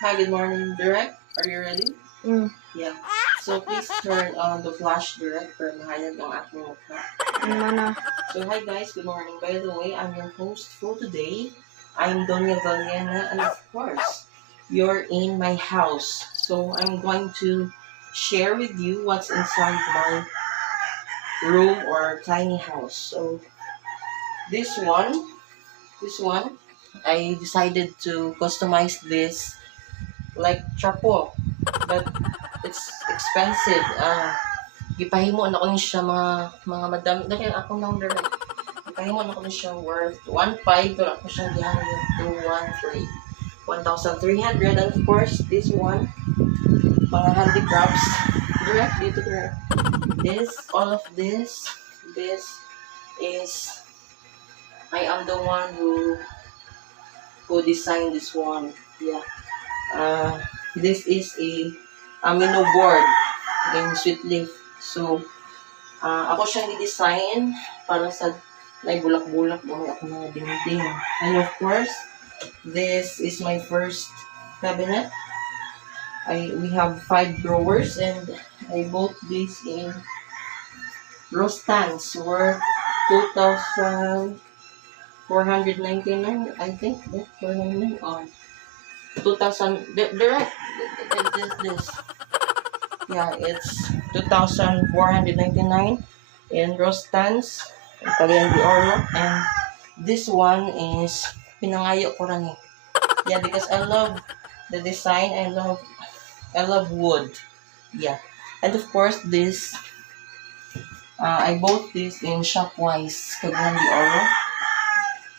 Hi, good morning, Direct. Are you ready? Mm. Yeah. So please turn on the flash, Direct, para mahayag ang aking mukha. Mana? So hi guys, good morning. By the way, I'm your host for today. I'm Doña Valiana, and of course, you're in my house. So I'm going to share with you what's inside my room or tiny house. So this one, I decided to customize this like chapo, but it's expensive. Gipahimo na ko ni siya mga madam. Dali ako nang direct. Gipahimo na ko ni siya worth 1.5 pero ako siya gihangyo to 1,300. And of course, this one, mga handicrafts. Direct dito direct. All of this is I am the one who designed this one. Yeah. This is a amino board in sweet leaf. So, ako siyang i-design para sa may bulak-bulak mo ako mga dingding. And of course, this is my first cabinet. We have 5 drawers and I bought this in Rostans worth 2,499. I think that's 499 on 2,000 direct this. Yeah, it's 2,499 in Rostans, Italian de Oro, and this one is pinangayo ko rin eh. Yeah, because I love the design, I love wood. Yeah, and of course this, I bought this in Shopwise, Cagayan de Oro.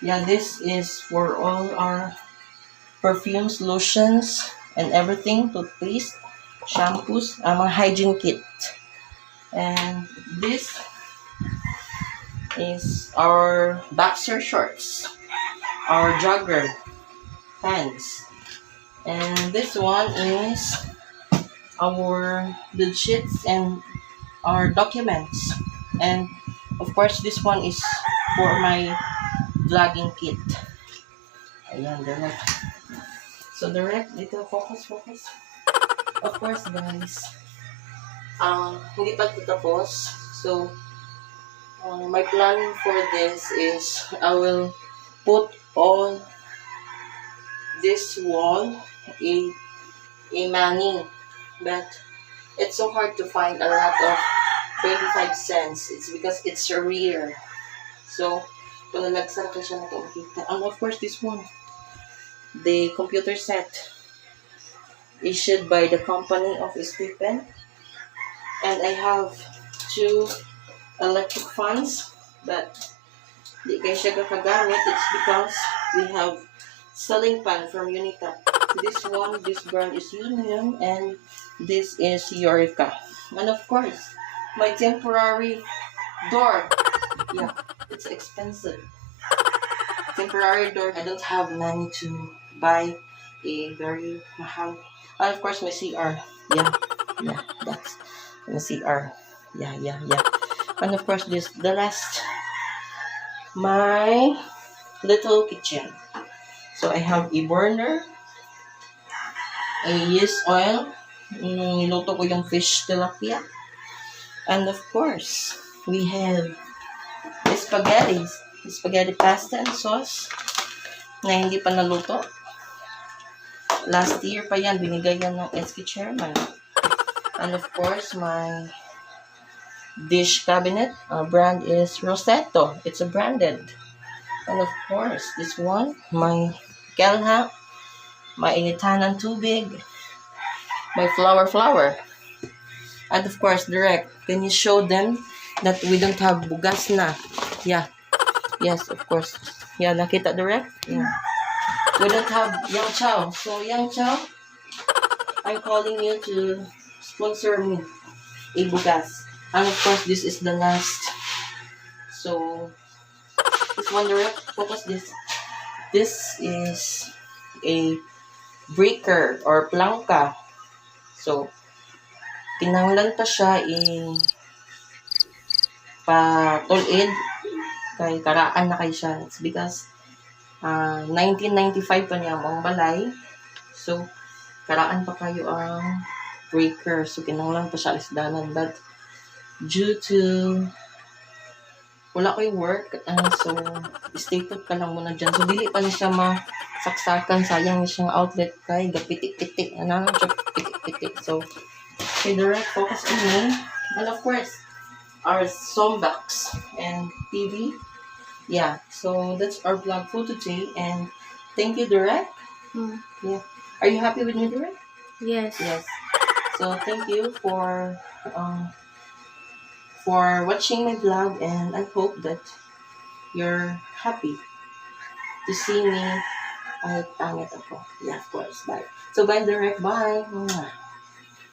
Yeah, this is for all our perfumes, lotions, and everything, toothpaste, shampoos, mga hygiene kit. And this is our boxer shorts, our jogger pants. And this one is our bed sheets and our documents. And of course, this one is for my vlogging kit. Ayan, direct. So direct, dito, focus. Of course, guys, hindi pa ito tapos. So, my plan for this is I will put all this wall a money, but it's so hard to find a lot of 25 cents. It's because it's rare. So, kung nalagsan ko siya na ito makita. And of course, this one, the computer set issued by the company of Stephen. And I have 2 electric fans, but di kayo siya kakagamit. It's because we have ceiling fan from Unita. This brand is Union, and this is Eureka. And of course, my temporary door. Yeah, it's expensive. Temporary door. I don't have money to buy a very mahal. And of course, my CR. Yeah, that's my CR. Yeah. And of course, the last, my little kitchen. So I have a burner, a yeast oil, niluto ko yung fish tilapia. And of course, we have spaghetti pasta and sauce na hindi pa naluto. Last year pa yan, binigay yan ng SK Chairman. And of course, my dish cabinet, brand is Rosetto. It's a branded. And of course, this one, my kelha, my initanan tubig, my flower. And of course, direct. Can you show them that we don't have bugas na? Yeah. Yes, of course. Yeah, nakita direct? Yeah. We don't have Yang Chow. So, Yang Chow, I'm calling you to sponsor me a bugas. And of course, this is the last. So, this one direct. Focus this. This is a breaker or plangka. So, kinahanglan pa siya patulid kay karaan na kay siya. It's because 1995 pa niya ang balay. So, karaan pa kayo ang breaker. So, kinahanglan pa siya alisdanan. But, due to wala ko'y work, so, stay put ka lang muna dyan. So, dili pa na siya masaksakan. Sayang siyang outlet kay gapitik-pitik. Ano siya pitik-pitik. So, okay, direct focus on me. And of course, our soundbox and TV. Yeah, so that's our vlog for today. And thank you, Direct. Yeah. Are you happy with me, Direct? Yes. Yes. So thank you for watching my vlog, and I hope that you're happy to see me. Ay, pangit ako. Yeah, of course. Bye. So bye, Direct. Bye. Mwah.